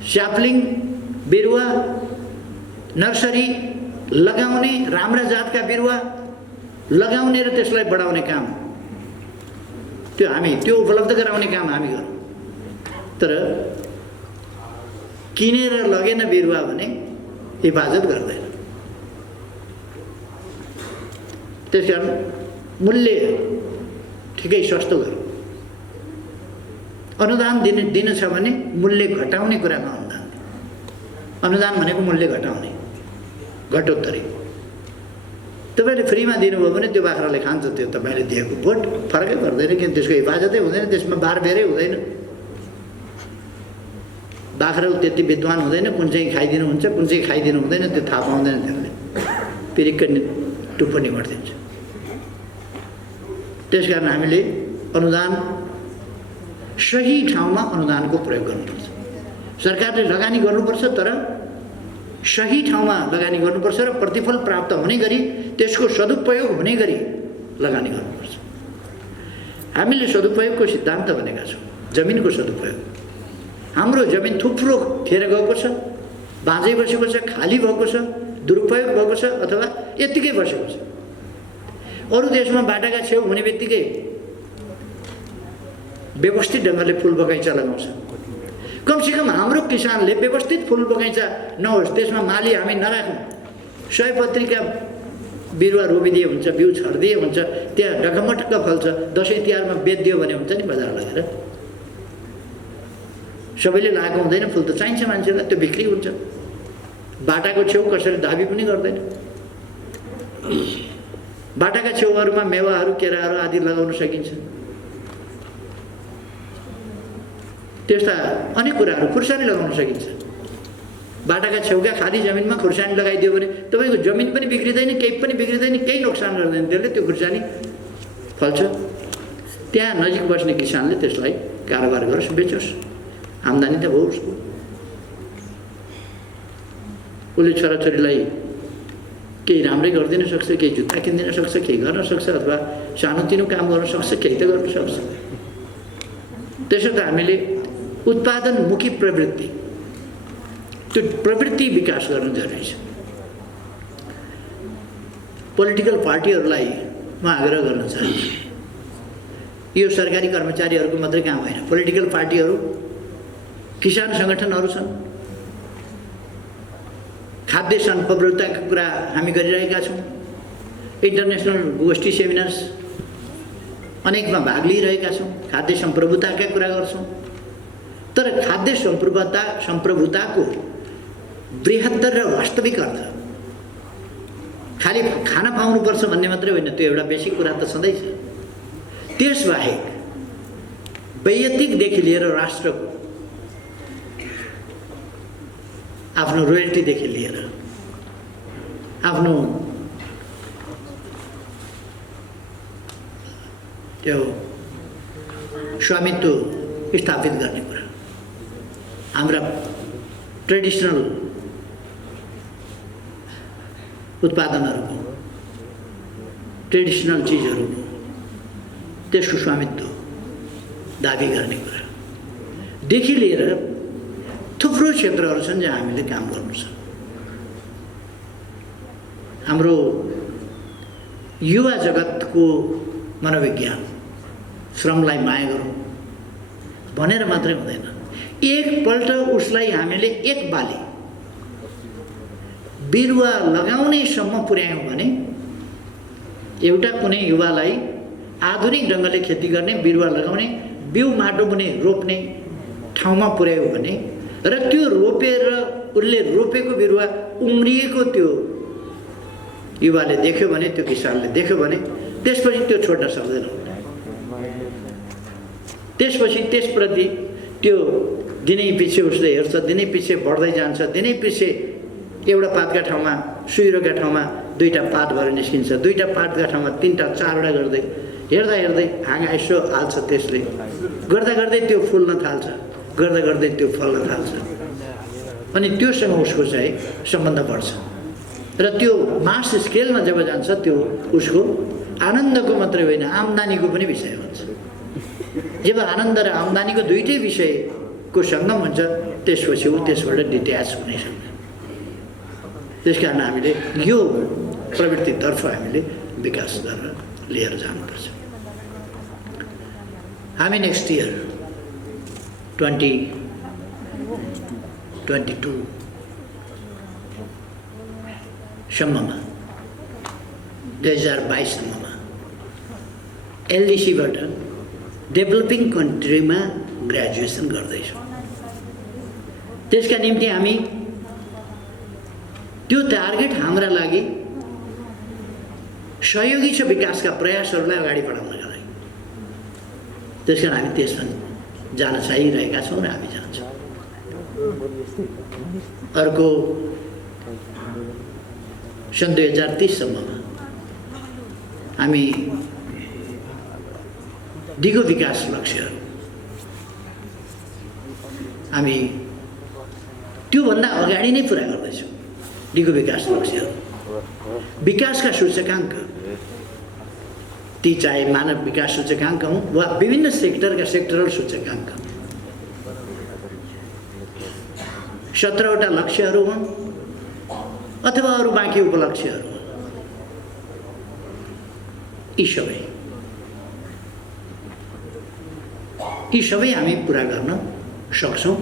स्याप्लिङ बिरुवा नर्सरी लगाउने, राम्रा जातका बिरुवा लगाउने र त्यसलाई बढाउने काम त्यो उपलब्ध गराउने काम हामी गरौँ। तर किनेर लगेन बिरुवा भने हिफाजत गर्दैन। त्यसकारण मूल्य ठिकै सस्तो गरौँ। अनुदान दिन छ भने मूल्य घटाउने कुरामा अनुदान भनेको मूल्य घटाउने, घटोत्तरी। तपाईले फ्रीमा दिनुभयो भने त्यो बाख्राले खान्छ, त्यो तपाईले दिएको भोट फरकै पर्दैन, किन त्यसको हिफाजतै हुँदैन, त्यसमा बारबेरै हुँदैन। बाख्रा त्यति विद्वान हुँदैन, कुन चाहिँ खाइदिनु हुन्छ कुन चाहिँ खाइदिनु हुँदैन त्यो थाहा पाउँदैन। त्यसले पिरिक्क टुप्पो निमटिदिन्छ। त्यसकारण हामीले अनुदान सही ठाउँमा अनुदानको प्रयोग गर्नुपर्छ। सरकारले लगानी गर्नुपर्छ, तर सही ठाउँमा लगानी गर्नुपर्छ र प्रतिफल प्राप्त हुने गरी त्यसको सदुपयोग हुने गरी लगानी गर्नुपर्छ। हामीले सदुपयोगको सिद्धान्त भनेका छौँ। जमिनको सदुपयोग, हाम्रो जमिन थुप्रो खेर गएको छ, बाँझै बसेको छ, खाली भएको छ, दुरुपयोग भएको छ अथवा यत्तिकै बसेको छ। अरू देशमा बाटाका छेउ हुने बित्तिकै व्यवस्थित ढङ्गले फुल बगैँचा लगाउँछ। कमसेकम हाम्रो किसानले व्यवस्थित फुल बगैँचा नहोस्, त्यसमा माली हामी नराखौँ। सयपत्रीका बिरुवा रोपिदिए हुन्छ, बिउ छरिदिए हुन्छ, त्यहाँ ढकमटक्क फल्छ, दसैँ तिहारमा बेचिदियो भने हुन्छ नि बजार लगेर। सबैले लगाएको हुँदैन, फुल त चाहिन्छ मान्छेलाई, त्यो बिक्री हुन्छ। बाटाको छेउ कसैले दाबी पनि गर्दैन। बाटाका छेउहरूमा मेवाहरू, केराहरू आदि लगाउन सकिन्छ। त्यस्ता अनेक कुराहरू, खुर्सानी लगाउन सकिन्छ। बाटाका छेउका खाली जमिनमा खुर्सानी लगाइदियो भने तपाईँको जमिन पनि बिग्रिँदैन, केही पनि बिग्रिँदैन, केही नोक्सान गर्दैन त्यसले। त्यो खुर्सानी फल्छ। त्यहाँ नजिक बस्ने किसानले त्यसलाई कारोबार गरोस्, बेचोस्, आम्दानी त भयो उसको। उसले छोराछोरीलाई केही राम्रै गरिदिन सक्छ, केही जुत्ता किनिदिन सक्छ, केही गर्न सक्छ, अथवा सानोतिनो काम गर्न सक्छ, केही त गर्न सक्छ। त्यसो त हामीले उत्पादनमुखी प्रवृत्ति, त्यो प्रवृत्ति विकास गर्न जरुरी छ। पोलिटिकल पार्टीहरूलाई म आग्रह गर्न चाहन्छु, यो सरकारी कर्मचारीहरूको मात्रै काम होइन। पोलिटिकल पार्टीहरू, किसान सङ्गठनहरू छन्, खाद्य सम्प्रभुताको कुरा हामी गरिरहेका छौँ। इन्टरनेसनल गोष्ठी सेमिनार्स अनेकमा भाग लिइरहेका छौँ, खाद्य सम्प्रभुताका कुरा गर्छौँ। तर खाद्य सम्प्रभुताको बृहत्तर र वास्तविक अर्थ खालि खाना पाउनुपर्छ भन्ने मात्रै होइन, त्यो एउटा बेसिक कुरा त छँदैछ। त्यसबाहेक वैयक्तिकदेखि लिएर राष्ट्रको आफ्नो रोयल्टीदेखि लिएर आफ्नो त्यो स्वामित्व स्थापित गर्ने कुरा, हाम्रा ट्रेडिसनल उत्पादनहरूको, ट्रेडिसनल चिजहरूको त्यसको स्वामित्व दाबी गर्ने कुरा देखि लिएर थुप्रो क्षेत्रहरू छन् जहाँ हामीले काम गर्नु छ। हाम्रो युवा जगतको मनोविज्ञान, श्रमलाई माया गरौँ भनेर मात्रै हुँदैन। एकपल्ट उसलाई हामीले एक बाली बिरुवा लगाउनेसम्म पुर्यायौँ भने, एउटा कुनै युवालाई आधुनिक ढङ्गले खेती गर्ने, बिरुवा लगाउने, बिउ माटो पनि रोप्ने ठाउँमा पुर्यायो भने र त्यो रोपेर उसले रोपेको बिरुवा उम्रिएको त्यो युवाले देख्यो भने, त्यो किसानले देख्यो भने, त्यसपछि त्यो छोड्न सक्दैन। त्यसपछि त्यसप्रति त्यो दिनै पछि उसले हेर्छ, दिनै पछि बढ्दै जान्छ, दिनै पछि एउटा पातका ठाउँमा, सुइरोका ठाउँमा दुईटा पात भएर निस्किन्छ, दुईटा पातका ठाउँमा तीनटा चारवटा गर्दै हेर्दा हेर्दै हाँगा यसो हाल्छ। त्यसले गर्दा गर्दै त्यो फुल्न थाल्छ, गर्दा गर्दै त्यो फल्न थाल्छ, अनि त्योसँग उसको चाहिँ सम्बन्ध बढ्छ र त्यो मास स्केलमा जब जान्छ त्यो उसको आनन्दको मात्रै होइन, आम्दानीको पनि विषय हुन्छ। जब आनन्द र आम्दानीको दुईटै विषय को सङ्गम हुन्छ त्यसपछि ऊ त्यसबाट डिट्याच हुनै सक्दैन। त्यसकारण हामीले यो प्रवृत्तितर्फ हामीले विकास गरेर लिएर जानुपर्छ। हामी नेक्स्ट इयर 2022 सम्ममा 2022 सम्ममा एलडिसीबाट डेभलपिङ कन्ट्रीमा ग्रेजुएसन गर्दैछौँ। त्यसका निम्ति हामी त्यो टार्गेट हाम्रा लागि सहयोगी छ विकासका प्रयासहरूलाई अगाडि बढाउनका लागि। त्यसकारण हामी त्यसमा जान चाहिरहेका छौँ र हामी जान्छौँ। अर्को सन् 2030 सम्ममा हामी दिगो विकास लक्ष्यहरू हामी त्योभन्दा अगाडि नै पुरा गर्दैछौँ। दिगो विकास लक्ष्यहरू, विकासका सूचकाङ्क, ती चाहे मानव विकास सूचकाङ्क हुन् वा विभिन्न सेक्टरका सेक्टरल सूचकाङ्क, 17वटा लक्ष्यहरू हुन् अथवा अरू बाँकी उपलक्ष्यहरू हुन्, यी सबै हामी पुरा गर्न सक्छौँ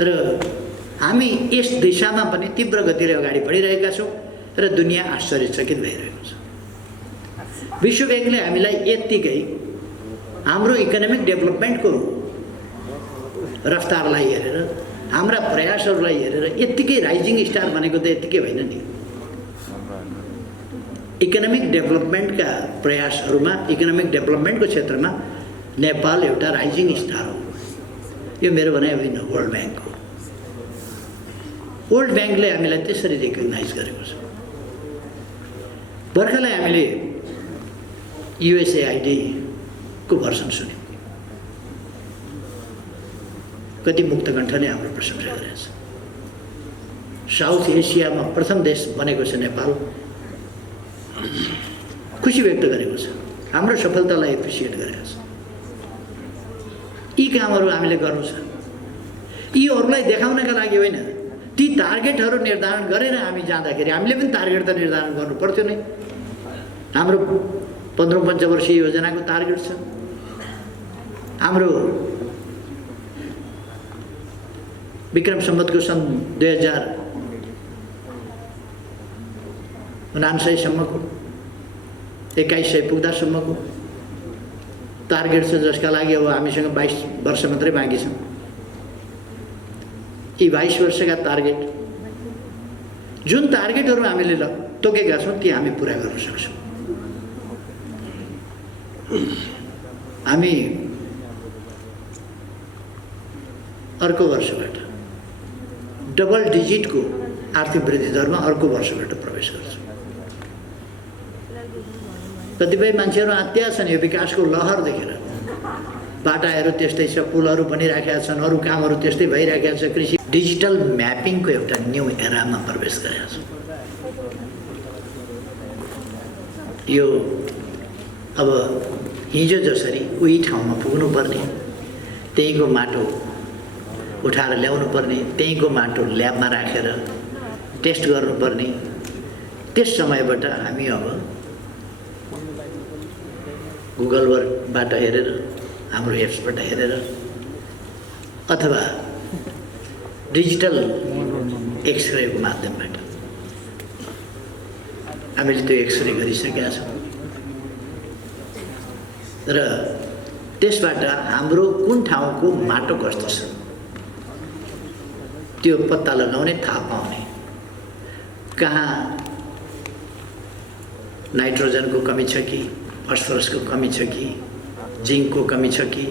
र हामी यस दिशामा पनि तीव्र गतिले अगाडि बढिरहेका छौँ र दुनियाँ आश्चर्यचकित भइरहेको छ। विश्व ब्याङ्कले हामीलाई यत्तिकै हाम्रो इकोनोमिक डेभलपमेन्टको रफ्तारलाई हेरेर, हाम्रा प्रयासहरूलाई हेरेर यत्तिकै राइजिङ स्टार भनेको त यत्तिकै होइन नि। इकोनोमिक डेभलपमेन्टका प्रयासहरूमा, इकोनोमिक डेभलपमेन्टको क्षेत्रमा नेपाल एउटा राइजिङ स्टार हो। यो मेरो भनाइ होइन, वर्ल्ड ब्याङ्क हो। वर्ल्ड ब्याङ्कले हामीलाई त्यसरी रेकग्नाइज गरेको छ। भर्खरै हामीले USAID को भर्सन सुन्यौँ, कति मुक्तकण्ठले हाम्रो प्रशंसा गरेको छ। साउथ एसियामा प्रथम देश बनेको छ नेपाल, खुसी व्यक्त गरेको छ, हाम्रो सफलतालाई एप्रिसिएट गरेको छ। यी कामहरू हामीले गर्नु छ। यी अरूलाई देखाउनका लागि होइन, ती टार्गेटहरू निर्धारण गरेर हामी जाँदाखेरि हामीले पनि टार्गेट त निर्धारण गर्नु पर्थ्यो नै। हाम्रो 15औं पञ्चवर्षीय योजनाको टार्गेट छ, हाम्रो विक्रम सम्वतको सन् 2059 सम्मको 2100 पुग्दासम्मको टार्गेट छ, जसका लागि अब हामीसँग 22 वर्ष मात्रै बाँकी छ। यी 22 वर्षका टार्गेट, जुन टार्गेटहरू हामीले तोकेका छौँ ती हामी पुरा गर्न सक्छौँ। हामी अर्को वर्षबाट डबल डिजिटको आर्थिक वृद्धि दरमा अर्को वर्षबाट प्रवेश गर्छौँ। कतिपय मान्छेहरू आत्या छन् यो विकासको लहर देखेर, बाटाहरू त्यस्तै छ, पुलहरू बनिराखेका छन्, अरू कामहरू त्यस्तै भइरहेका छ। कृषि डिजिटल म्यापिङको एउटा न्यू एरामा प्रवेश गरेका छौँ। यो अब हिजो जसरी उही ठाउँमा पुग्नुपर्ने, त्यहीँको माटो उठाएर ल्याउनु पर्ने, त्यहीँको माटो ल्याबमा राखेर टेस्ट गर्नुपर्ने, त्यस समयबाट हामी अब गुगलबाट हेरेर, हाम्रो एप्सबाट हेरेर अथवा डिजिटल एक्सरेको माध्यमबाट हामीले त्यो एक्सरे गरिसकेका छौँ र त्यसबाट हाम्रो कुन ठाउँको माटो कस्तो छ त्यो पत्ता लगाउने, थाहा पाउने, कहाँ नाइट्रोजनको कमी छ कि, फस्फरसको कमी छ कि, जिङ्कको कमी छ कि,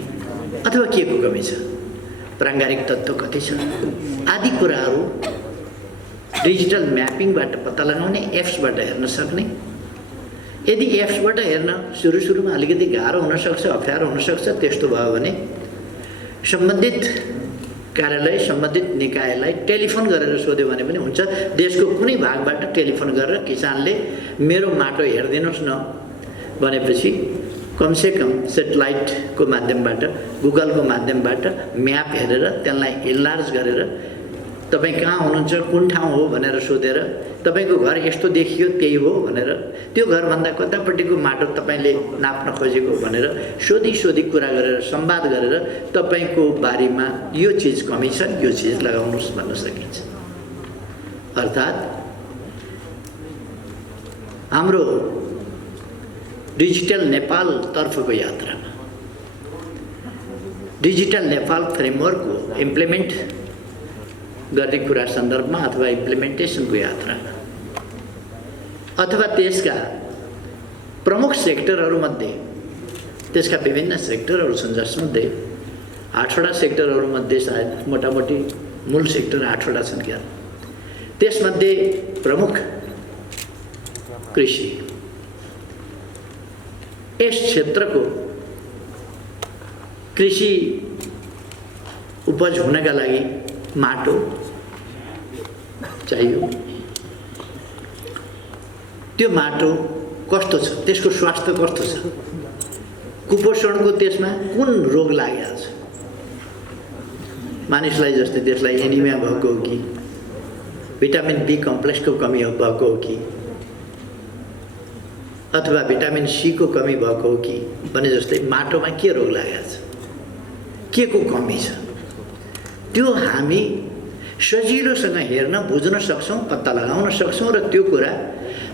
अथवा के को कमी छ, प्राङ्गारिक तत्त्व कति छ आदि कुराहरू डिजिटल म्यापिङबाट पत्ता लगाउने, एप्सबाट हेर्न सक्ने। यदि एप्सबाट हेर्न सुरुमा अलिकति गाह्रो हुनसक्छ, अप्ठ्यारो हुनसक्छ, त्यस्तो भयो भने सम्बन्धित कार्यालय, सम्बन्धित निकायलाई टेलिफोन गरेर सोध्यो भने पनि हुन्छ। देशको कुनै भागबाट टेलिफोन गरेर किसानले मेरो माटो हेरिदिनुहोस् न भनेपछि कमसेकम सेटेलाइटको माध्यमबाट गुगलको माध्यमबाट म्याप हेरेर त्यसलाई इन्लार्ज गरेर तपाईँ कहाँ हुनुहुन्छ कुन ठाउँ हो भनेर सोधेर तपाईँको घर यस्तो देखियो त्यही हो भनेर त्यो घरभन्दा कतापट्टिको माटो तपाईँले नाप्न खोजेको भनेर सोधी कुरा गरेर संवाद गरेर तपाईँको बारीमा यो चिज कमी छ यो चिज लगाउनुहोस् भन्न सकिन्छ। अर्थात् हाम्रो डिजिटल नेपाल तर्फको यात्रामा डिजिटल नेपाल फ्रेमवर्कको इम्प्लिमेन्ट गर्ने कुरा सन्दर्भमा अथवा इम्प्लिमेन्टेसनको यात्रामा अथवा त्यसका प्रमुख सेक्टरहरूमध्ये त्यसका विभिन्न सेक्टरहरू छन् जसमध्ये 8वटा सेक्टरहरूमध्ये सायद मोटामोटी मूल सेक्टर 8वटा छन् क्या। त्यसमध्ये प्रमुख कृषि, यस क्षेत्रको कृषि उपज हुनका लागि माटो चाहियो। त्यो माटो कस्तो छ, त्यसको स्वास्थ्य कस्तो छ, कुपोषणको त्यसमा कुन रोग लागेको छ, मानिसलाई जस्तै त्यसलाई एनिमिया भएको हो कि भिटामिन बी कम्प्लेक्सको कमी भएको हो कि अथवा भिटामिन सी को कमी भएको हो कि भने जस्तै माटोमा के रोग लागेको छ, के को कमी छ, त्यो हामी सजिलोसँग हेर्न बुझ्न सक्छौँ, पत्ता लगाउन सक्छौँ र त्यो कुरा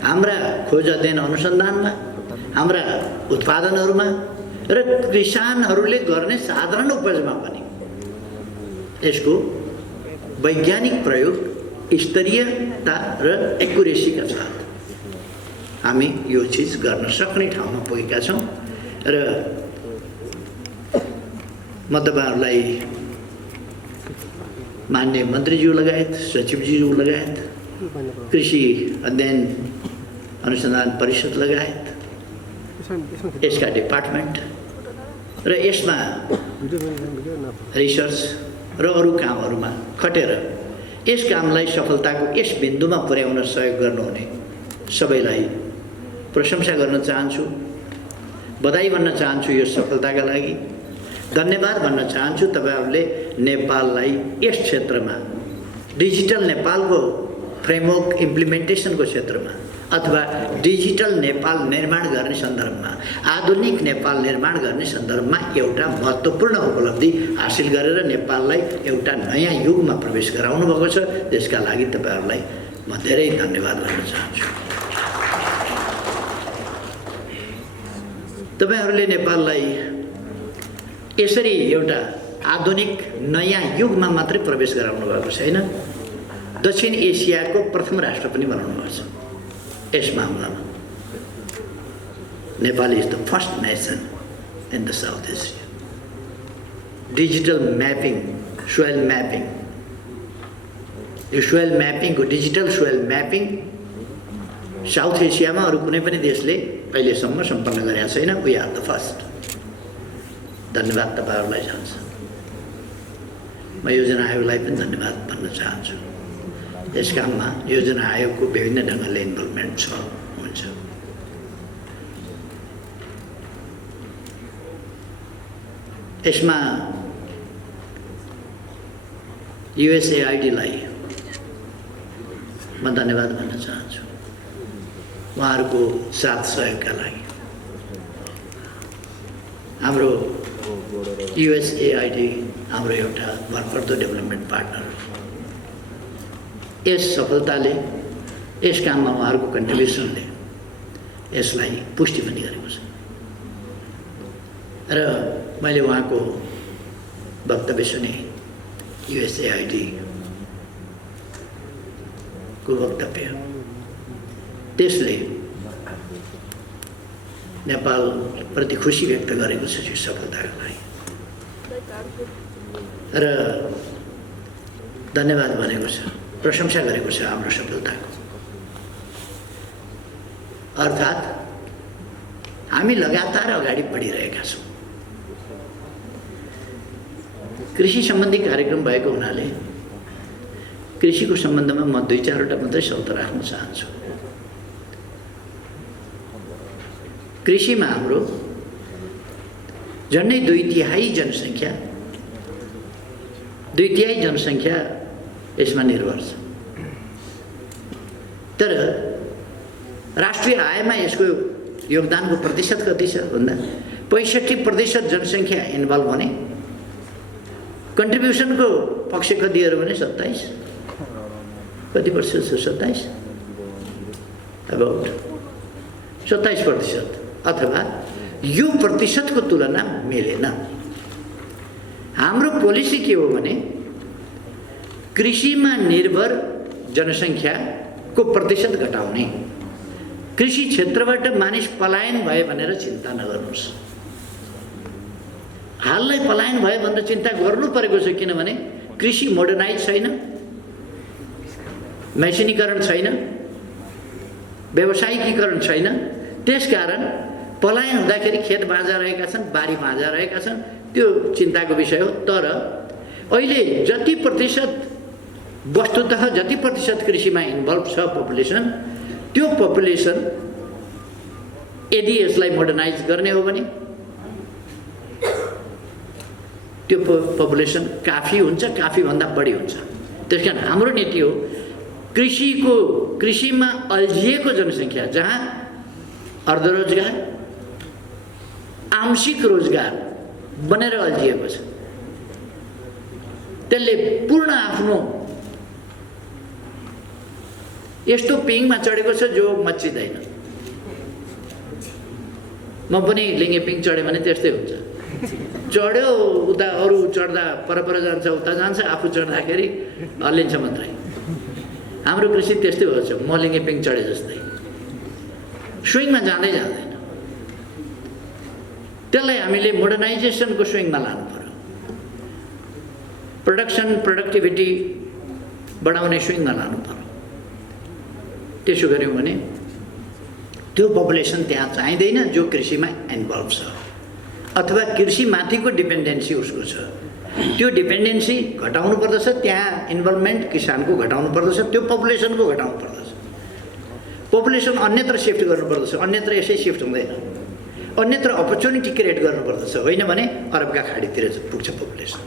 हाम्रा खोज अध्ययन अनुसन्धानमा, हाम्रा उत्पादनहरूमा र किसानहरूले गर्ने साधारण उपजमा पनि यसको वैज्ञानिक प्रयोग स्तरीयता र एक्युरेसीका साथ हामी यो चिज गर्न सक्ने ठाउँमा पुगेका छौँ। र म तपाईहरुलाई मान्य मन्त्रीज्यू लगायत सचिवज्यू लगायत कृषि अध्ययन अनुसन्धान परिषद लगायत यसका डिपार्टमेन्ट र यसमा रिसर्च र अरू कामहरूमा खटेर यस कामलाई सफलताको यस बिन्दुमा पुर्याउन सहयोग गर्नुहुने सबैलाई प्रशंसा गर्न चाहन्छु, बधाई भन्न चाहन्छु यो सफलताका लागि, धन्यवाद भन्न चाहन्छु। तपाईहरुले नेपाललाई यस क्षेत्रमा डिजिटल नेपालको फ्रेमवर्क इम्प्लिमेन्टेसनको क्षेत्रमा अथवा डिजिटल नेपाल निर्माण गर्ने सन्दर्भमा, आधुनिक नेपाल निर्माण गर्ने सन्दर्भमा एउटा महत्त्वपूर्ण उपलब्धि हासिल गरेर नेपाललाई एउटा नयाँ युगमा प्रवेश गराउनु भएको छ। त्यसका लागि तपाईहरुलाई म धेरै धन्यवाद भन्न चाहन्छु। तपाईहरुले नेपाललाई यसरी एउटा आधुनिक नयाँ युगमा मात्रै प्रवेश गराउनु भएको छैन, दक्षिण एसियाको प्रथम राष्ट्र पनि बनाउनु भएको छ। यस मामलामा Nepal is the first nation in the South Asia. Digital mapping, soil mapping, यो सोइल म्यापिङको डिजिटल सोइल म्यापिङ साउथ एसियामा अरू कुनै पनि देशले अहिलेसम्म सम्पन्न गरेका छैन। We are the first. धन्यवाद तपाईहरुलाई जान्छ। म योजना आयोगलाई पनि धन्यवाद भन्न चाहन्छु। यस काममा योजना आयोगको विभिन्न ढङ्गले इन्भल्भमेन्ट छ हुन्छ। यसमा युएसएआइडीलाई म धन्यवाद भन्न चाहन्छु उहाँहरूको साथ सहयोगका लागि। हाम्रो युएसएआइडी हाम्रो एउटा भरपर्दो डेभलपमेन्ट पार्टनर। यस सफलताले, यस काममा उहाँहरूको कन्ट्रिब्युसनले यसलाई पुष्टि पनि गरेको छ र मैले उहाँको वक्तव्य सुने, युएसएआइडी को वक्तव्य, त्यसले नेपाल प्रति खुसी व्यक्त गरेको छ यो सफलताको लागि र धन्यवाद भनेको छ, प्रशंसा गरेको छ हाम्रो सफलताको। अर्थात् हामी लगातार अगाडि बढिरहेका छौँ। कृषि सम्बन्धी कार्यक्रम भएको हुनाले कृषिको सम्बन्धमा म 2-4वटा मात्रै शब्द राख्न चाहन्छु। कृषिमा हाम्रो झन्डै 2/3 जनसङ्ख्या यसमा निर्भर छ। तर राष्ट्रिय आयमा यसको योगदानको प्रतिशत कति छ भन्दा 65% जनसङ्ख्या इन्भल्भ भने कन्ट्रिब्युसनको पक्ष कति हो भने 27 कति प्रतिशत छ 27 अबाउट 27% अथवा यो प्रतिशतको तुलना मिलेन। हाम्रो पोलिसी के हो भने कृषिमा निर्भर जनसङ्ख्याको प्रतिशत घटाउने, कृषि क्षेत्रबाट मानिस पलायन भए भनेर चिन्ता नगर्नुहोस्। हाललाई पलायन भयो भनेर चिन्ता गर्नु परेको छ, किनभने कृषि मोडर्नाइज छैन, मेसिनीकरण छैन, व्यावसायिकीकरण छैन। त्यसकारण पलायन हुँदाखेरि खेत बाँझा रहेका छन्, बारी बाँझा रहेका छन्, त्यो चिन्ताको विषय हो। तर अहिले जति प्रतिशत वस्तुतः जति प्रतिशत कृषिमा इन्भल्भ छ पपुलेसन, त्यो पपुलेसन यदि यसलाई मोडर्नाइज गर्ने हो भने त्यो पपुलेसन काफी हुन्छ, काफीभन्दा बढी हुन्छ। त्यसकारण हाम्रो नीति हो कृषिमा अल्झिएको जनसङ्ख्या, जहाँ अर्धरोजगार आंशिक रोजगार बनेर अल्झिएको छ, त्यसले पूर्ण आफ्नो यस्तो पिङमा चढेको छ जो मच्चिँदैन। म पनि लिङ्गे पिङ चढेँ भने त्यस्तै हुन्छ, चढ्यो उता अरू चढ्दा परपर जान्छ, उता जान्छ, आफू चढ्दाखेरि हल्लिन्छ मात्रै। हाम्रो कृषि त्यस्तै भएछ, म लिङ्गे पिङ चढे जस्तै स्विङमा जाँदै जाँदैन। त्यसलाई हामीले मोडर्नाइजेसनको स्विङमा लानु पर्यो, प्रोडक्टिभिटी बढाउने स्विङमा लानु पर्यो। त्यसो गऱ्यौँ भने त्यो पपुलेसन त्यहाँ चाहिँदैन जो कृषिमा इन्भल्भ छ, अथवा कृषिमाथिको डिपेन्डेन्सी उसको छ, त्यो डिपेन्डेन्सी घटाउनु पर्दछ। त्यहाँ इन्भल्भमेन्ट किसानको घटाउनु पर्दछ, त्यो पपुलेसनको घटाउनु पर्दछ। पपुलेसन अन्यत्र सिफ्ट गर्नुपर्दछ, अन्यत्र यसै सिफ्ट हुँदैन, अन्यत्र अपर्च्युनिटी क्रिएट गर्नुपर्दछ, होइन भने अरबका खाडीतिर पुग्छ पपुलेसन।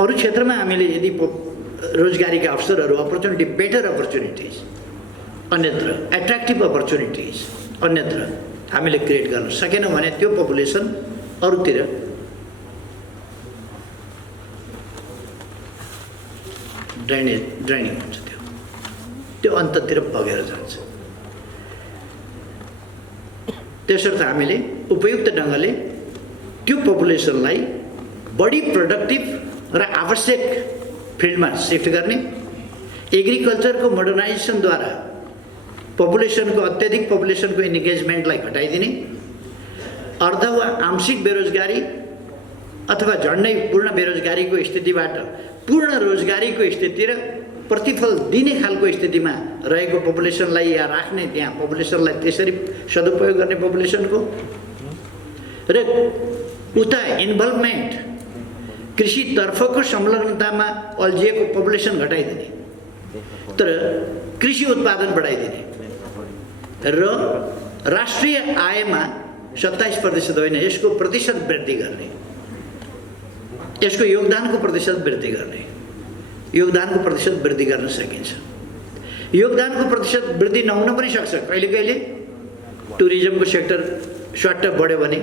अरू क्षेत्रमा हामीले यदि रोजगारीका अवसरहरू, अपर्च्युनिटी, बेटर अपर्च्युनिटिज अन्यत्र, एट्र्याक्टिभ अपर्च्युनिटिज अन्यत्र हामीले क्रिएट गर्न सकेनौँ भने त्यो पपुलेसन अरूतिर ड्रेनिङ हुन्छ, त्यो अन्ततिर बगेर जान्छ। त्यसर्थ हामीले उपयुक्त ढङ्गले त्यो पपुलेसनलाई बढी प्रोडक्टिभ र आवश्यक फिल्डमा सिफ्ट गर्ने, एग्रिकल्चरको मोडर्नाइजेसनद्वारा पपुलेसनको अत्यधिक पपुलेसनको इन्गेजमेन्टलाई घटाइदिने, अर्ध वा आंशिक बेरोजगारी अथवा झन्डै पूर्ण बेरोजगारीको स्थितिबाट पूर्ण रोजगारीको स्थिति र प्रतिफल दिने खालको स्थितिमा रहेको पपुलेसनलाई या राख्ने, त्यहाँ पपुलेसनलाई त्यसरी सदुपयोग गर्ने पपुलेसनको, र उता इन्भल्भमेन्ट कृषितर्फको संलग्नतामा अल्झिएको पपुलेसन घटाइदिने, तर कृषि उत्पादन बढाइदिने र राष्ट्रिय आयमा 27% होइन, यसको प्रतिशत वृद्धि गर्ने, यसको योगदानको प्रतिशत वृद्धि गर्ने, योगदानको प्रतिशत वृद्धि गर्न सकिन्छ। योगदानको प्रतिशत वृद्धि नहुन पनि सक्छ। कहिले कहिले टुरिज्मको सेक्टर स्वाट्ट बढ्यो भने,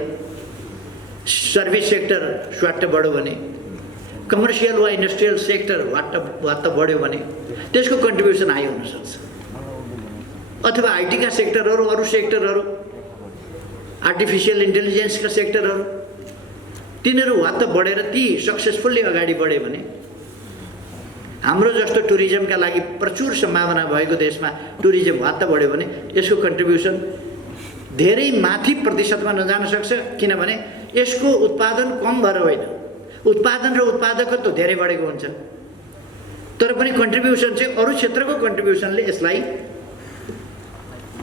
सर्भिस सेक्टर स्वाट्ट बढ्यो भने, कमर्सियल वा इन्डस्ट्रियल सेक्टर वात्त बढ्यो भने त्यसको कन्ट्रिब्युसन हाई हुनसक्छ। अथवा आइटीका सेक्टरहरू, अरू सेक्टरहरू, आर्टिफिसियल इन्टेलिजेन्सका सेक्टरहरू, तिनीहरू वात्त बढेर ती सक्सेसफुल्ली अगाडि बढ्यो भने, हाम्रो जस्तो टुरिज्मका लागि प्रचुर सम्भावना भएको देशमा टुरिज्म वात्त बढ्यो भने यसको कन्ट्रिब्युसन धेरै माथि प्रतिशतमा नजान सक्छ, किनभने यसको उत्पादन कम भएर होइन, उत्पादन र उत्पादकत्व धेरै बढेको हुन्छ। तर पनि कन्ट्रिब्युसन चाहिँ अरू क्षेत्रको कन्ट्रिब्युसनले यसलाई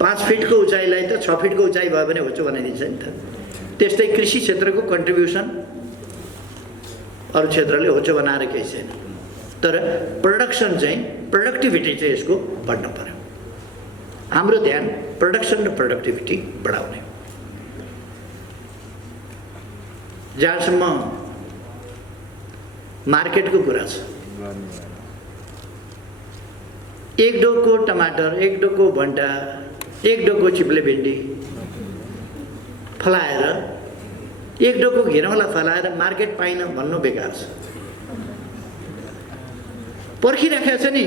5 फिटको उचाइलाई त 6 फिटको उचाइ भयो भने होचो बनाइदिन्छ नि त। त्यस्तै कृषि क्षेत्रको कन्ट्रिब्युसन अरू क्षेत्रले होचो बनाएर केही छैन, तर प्रोडक्सन चाहिँ, प्रोडक्टिभिटी चाहिँ यसको बढ्न पर्यो। हाम्रो ध्यान प्रोडक्सन र प्रोडक्टिभिटी बढाउने। जहाँसम्म मार्केटको कुरा छ, एक डोको टमाटर, एक डोको भन्टा, एक डोको चिप्ले भिन्डी फलाएर, एक डोको घिरौँला फलाएर मार्केट पाइन भन्नु बेकार छ। पर्खिराखेका छ नि,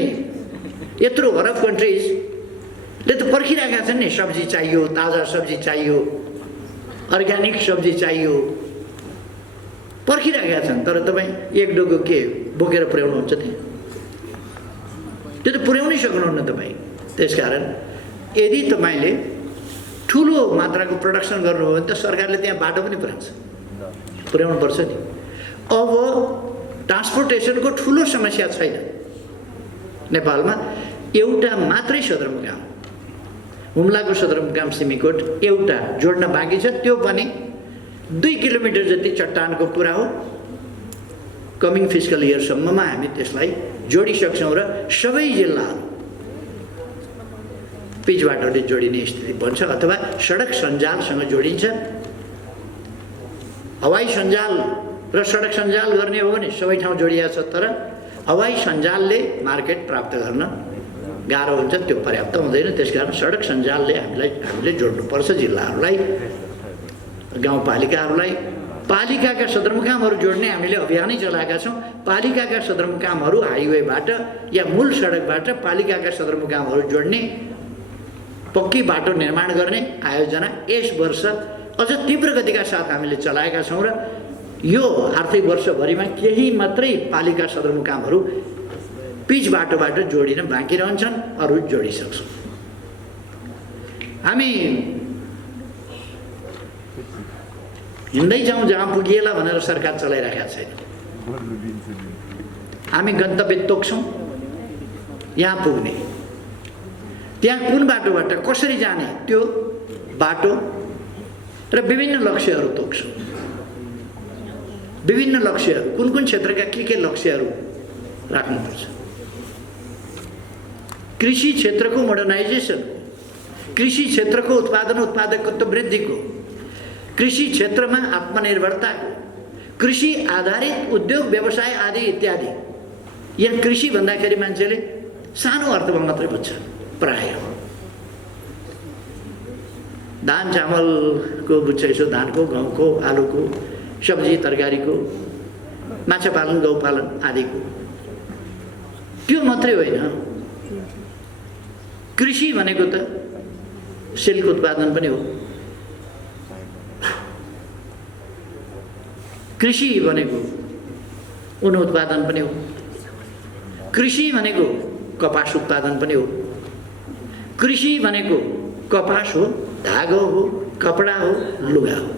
यत्रो अरब कन्ट्रिजले त पर्खिराखेका छन् नि, सब्जी चाहियो, ताजा सब्जी चाहियो, अर्ग्यानिक सब्जी चाहियो, पर्खिराखेका छन्। तर तपाईँ एक डोको के बोकेर पुर्याउनुहुन्छ त्यहाँ? त्यो त पुर्याउनै सक्नुहुन्न तपाईँ। त्यसकारण यदि तपाईँले ठुलो मात्राको प्रोडक्सन गर्नुभयो भने त सरकारले त्यहाँ बाटो पनि पुर्याउनु पर्छ नि। अब ट्रान्सपोर्टेसनको ठुलो समस्या छैन नेपालमा। एउटा मात्रै सदरमुकाम, हुम्लाको सदरमुकाम सिमीकोट एउटा जोड्न बाँकी छ, त्यो पनि 2 किलोमिटर जति चट्टानको पुरा हो। कमिङ फिस्कल इयरसम्ममा हामी त्यसलाई जोडिसक्छौँ र सबै जिल्लाहरू पिच बाटोले जोडिने स्थिति बन्छ अथवा सडक सञ्जालसँग जोडिन्छ। हवाई सञ्जाल र सडक सञ्जाल गर्ने हो भने सबै ठाउँ जोडिया छ, तर हवाई सञ्जालले मार्केट प्राप्त गर्न गाह्रो हुन्छ, त्यो पर्याप्त हुँदैन। त्यसकारण सडक सञ्जालले हामीले जोड्नुपर्छ जिल्लाहरूलाई, गाउँपालिकाहरूलाई। पालिकाका सदरमुकामहरू जोड्ने हामीले अभियानै चलाएका छौँ। पालिकाका सदरमुकामहरू हाइवेबाट या मूल सडकबाट पालिकाका सदरमुकामहरू जोड्ने पक्की बाटो निर्माण गर्ने आयोजना यस वर्ष अझ तीव्र गतिका साथ हामीले चलाएका छौँ र यो आर्थिक वर्षभरिमा केही मात्रै पालिका सदरमुकामहरू पिच बाटोबाट जोडिन बाँकी रहन्छन्, अरू जोडिसक्छौँ। हामी हिँड्दै जाउँ जहाँ पुगिएला भनेर सरकार चलाइराखेका छैन। हामी गन्तव्य तोक्छौँ, यहाँ पुग्ने, त्यहाँ कुन बाटोबाट कसरी जाने त्यो बाटो र विभिन्न लक्ष्यहरू तोक्छौँ। विभिन्न लक्ष्यहरू कुन कुन क्षेत्रका के लक्ष्यहरू राख्नुपर्छ। कृषि क्षेत्रको मोडर्नाइजेसन, कृषि क्षेत्रको उत्पादकत्व वृद्धिको, कृषि क्षेत्रमा आत्मनिर्भरताको, कृषि आधारित उद्योग व्यवसाय आदि इत्यादि। यहाँ कृषि भन्दाखेरि मान्छेले सानो अर्थमा मात्रै बुझ्छ प्राय। धान चामलको बुझ्छ यसो, धानको, गहुँको, आलुको, सब्जी तरकारीको, माछा पालन, गौपालन आदिको। त्यो मात्रै होइन, कृषि भनेको त सिल्क उत्पादन पनि हो, कृषि भनेको ऊन उत्पादन पनि हो, कृषि भनेको कपास उत्पादन पनि हो, कृषि भनेको कपास हो, धागो हो, कपडा हो, लुगा हो।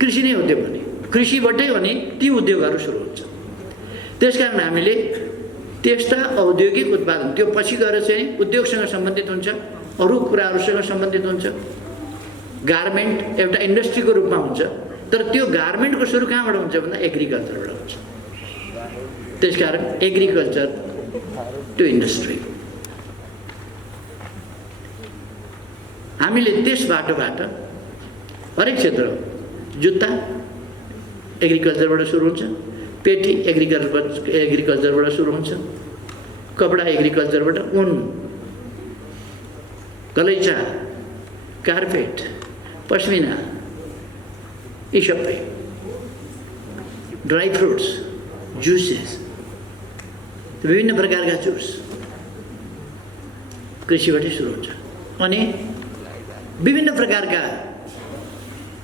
कृषि नै हो त्यो भने, कृषिबाटै भने ती उद्योगहरू सुरु हुन्छ। त्यसकारण हामीले त्यस्ता औद्योगिक उत्पादन, त्यो पछि गएर चाहिँ उद्योगसँग सम्बन्धित हुन्छ, अरू कुराहरूसँग सम्बन्धित हुन्छ। गार्मेन्ट एउटा इन्डस्ट्रीको रूपमा हुन्छ, तर त्यो गार्मेन्टको सुरु कहाँबाट हुन्छ भन्दा एग्रिकल्चरबाट हुन्छ। त्यसकारण एग्रिकल्चर टु इन्डस्ट्री, हामीले त्यस बाटोबाट हरेक क्षेत्र, जुत्ता एग्रिकल्चरबाट सुरु हुन्छ, पेटी एग्रिकल्चरबाट सुरु हुन्छ, कपडा एग्रिकल्चरबाट, ऊन, गलैँचा, कार्पेट, पश्मिना, यी सबै, ड्राई फ्रुट्स, जुसेस, विभिन्न प्रकारका जुस कृषिबाटै सुरु हुन्छ। अनि विभिन्न प्रकारका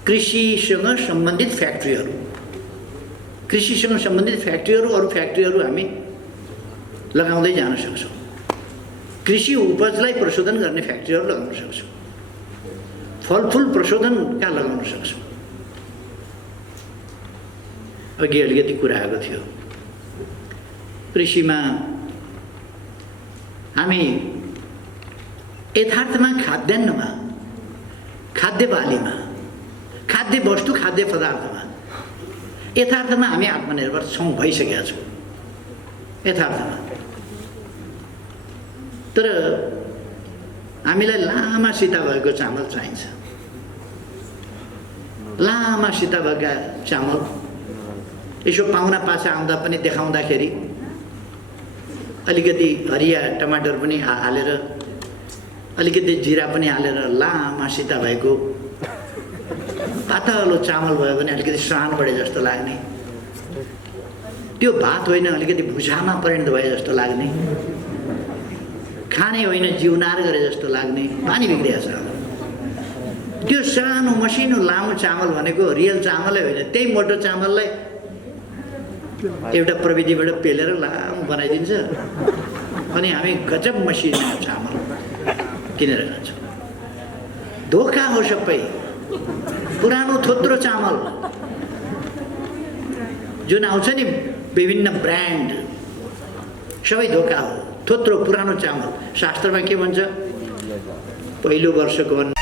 कृषिसँग सम्बन्धित फ्याक्ट्रीहरू, कृषिसँग सम्बन्धित फ्याक्ट्रीहरू, अरू फ्याक्ट्रीहरू हामी लगाउँदै जान सक्छौँ। कृषि उपजलाई प्रशोधन गर्ने फ्याक्ट्रीहरू लगाउन सक्छौँ, फलफुल प्रशोधनका लगाउन सक्छौँ। अघि अलिकति कुरा आएको थियो, कृषिमा हामी यथार्थमा खाद्यान्नमा, खाद्य बालीमा, खाद्य वस्तु, खाद्य पदार्थमा यथार्थमा हामी आत्मनिर्भर छौँ, भइसकेका छौँ यथार्थमा। तर हामीलाई लामा सिता भएको चामल चाहिन्छ। लामा सिता भएका चामल यसो पाहुना पासा आउँदा पनि देखाउँदाखेरि अलिकति हरिया टमाटर पनि हालेर अलिकति जिरा पनि हालेर लामा सिता भएको पातलो चामल भयो भने अलिकति सानो बढे जस्तो लाग्ने, त्यो भात होइन अलिकति भुसामा परिणत भए जस्तो लाग्ने, खाने होइन जिउनार गरे जस्तो लाग्ने, पानी बिग्रिया छ। त्यो सानो मसिनो लामो चामल भनेको रियल चामलै होइन, त्यही मोटो चामललाई एउटा प्रविधिबाट पेलेर लामो बनाइदिन्छ अनि हामी गजब मसिनो चामल किनेर खान्छौँ। धोका हो सबै। पुरानो थोत्रो चामल जुन आउँछ नि विभिन्न ब्रान्ड सबै धोका हो। थोत्रो पुरानो चामल शास्त्रमा के भन्छ? पहिलो वर्षको अन्न